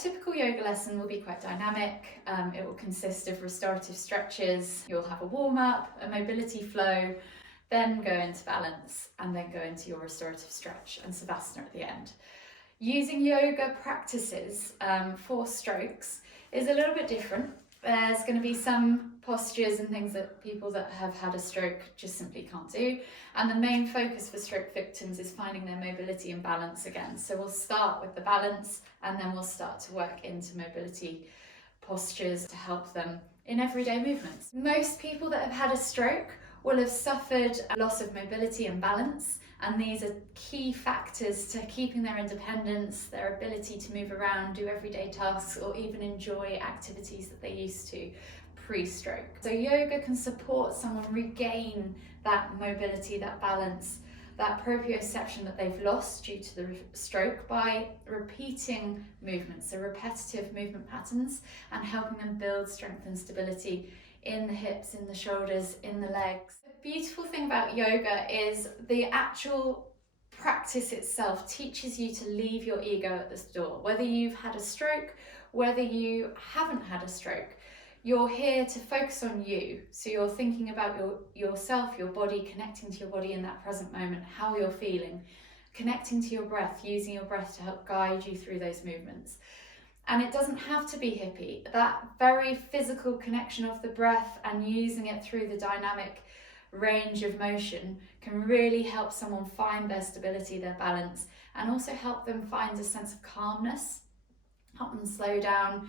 typical yoga lesson will be quite dynamic. It will consist of restorative stretches. You'll have a warm-up, a mobility flow, then go into balance, and then go into your restorative stretch and savasana at the end. Using yoga practices for strokes is a little bit different. There's going to be some postures and things that people that have had a stroke just simply can't do. And the main focus for stroke victims is finding their mobility and balance again. So we'll start with the balance, and then we'll start to work into mobility postures to help them in everyday movements. Most people that have had a stroke will have suffered a loss of mobility and balance, and these are key factors to keeping their independence, their ability to move around, do everyday tasks, or even enjoy activities that they used to pre-stroke. So yoga can support someone regain that mobility, that balance, that proprioception that they've lost due to the stroke by repeating movements, so repetitive movement patterns, and helping them build strength and stability in the hips, in the shoulders, in the legs. The beautiful thing about yoga is the actual practice itself teaches you to leave your ego at the door. Whether you've had a stroke, whether you haven't had a stroke, you're here to focus on you. So you're thinking about yourself, your body, connecting to your body in that present moment, how you're feeling, connecting to your breath, using your breath to help guide you through those movements. And it doesn't have to be hippie. That very physical connection of the breath and using it through the dynamic range of motion can really help someone find their stability, their balance, and also help them find a sense of calmness, help them slow down,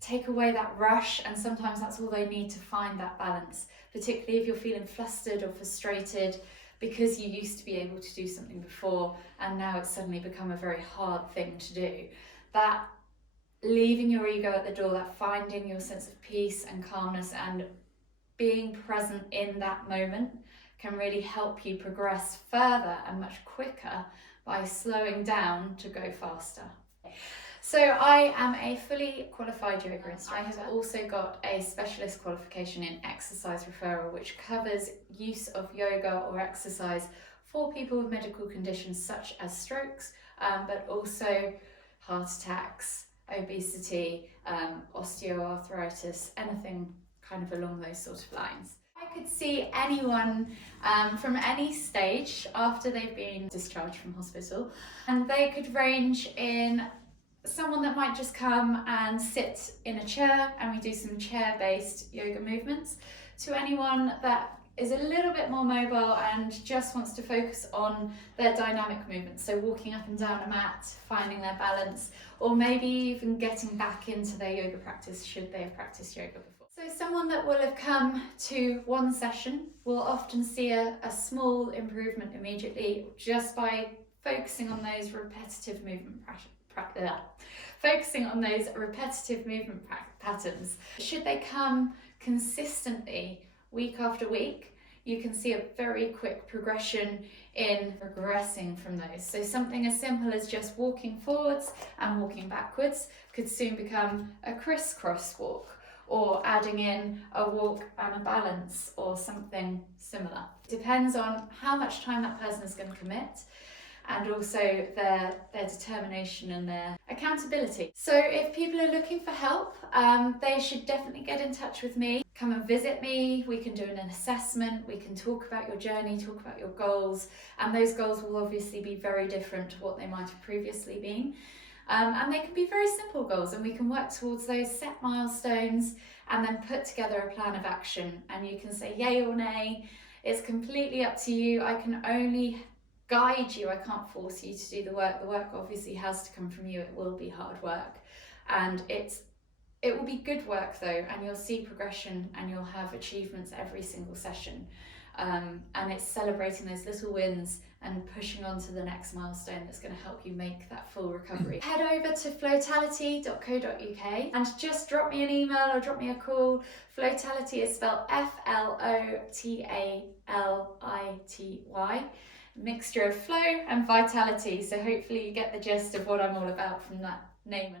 take away that rush, and sometimes that's all they need to find that balance, particularly if you're feeling flustered or frustrated because you used to be able to do something before and now it's suddenly become a very hard thing to do. That leaving your ego at the door, that finding your sense of peace and calmness and being present in that moment can really help you progress further and much quicker by slowing down to go faster. So I am a fully qualified yoga instructor. I have also got a specialist qualification in exercise referral, which covers use of yoga or exercise for people with medical conditions such as strokes, but also heart attacks, obesity, osteoarthritis, anything kind of along those sort of lines. I could see anyone from any stage after they've been discharged from hospital, and they could range in someone that might just come and sit in a chair and we do some chair-based yoga movements, to anyone that is a little bit more mobile and just wants to focus on their dynamic movements, so walking up and down a mat, finding their balance, or maybe even getting back into their yoga practice should they have practiced yoga before. So someone that will have come to one session will often see a small improvement immediately just by focusing on those repetitive movement patterns. Should they come consistently week after week, you can see a very quick progression in progressing from those. So something as simple as just walking forwards and walking backwards could soon become a crisscross walk, or adding in a walk and a balance or something similar. It depends on how much time that person is going to commit, and also their determination and their accountability. So if people are looking for help, they should definitely get in touch with me. Come and visit me, we can do an assessment, we can talk about your journey, talk about your goals, and those goals will obviously be very different to what they might have previously been. And they can be very simple goals, and we can work towards those set milestones and then put together a plan of action, and you can say yay or nay. It's completely up to you. I can only guide you, I can't force you to do the work. The work obviously has to come from you. It will be hard work, and it will be good work though, and you'll see progression and you'll have achievements every single session, and it's celebrating those little wins and pushing on to the next milestone that's going to help you make that full recovery. Head over to flotality.co.uk and just drop me an email or drop me a call. Flotality is spelled Flotality, mixture of flow and vitality, so hopefully you get the gist of what I'm all about from that name.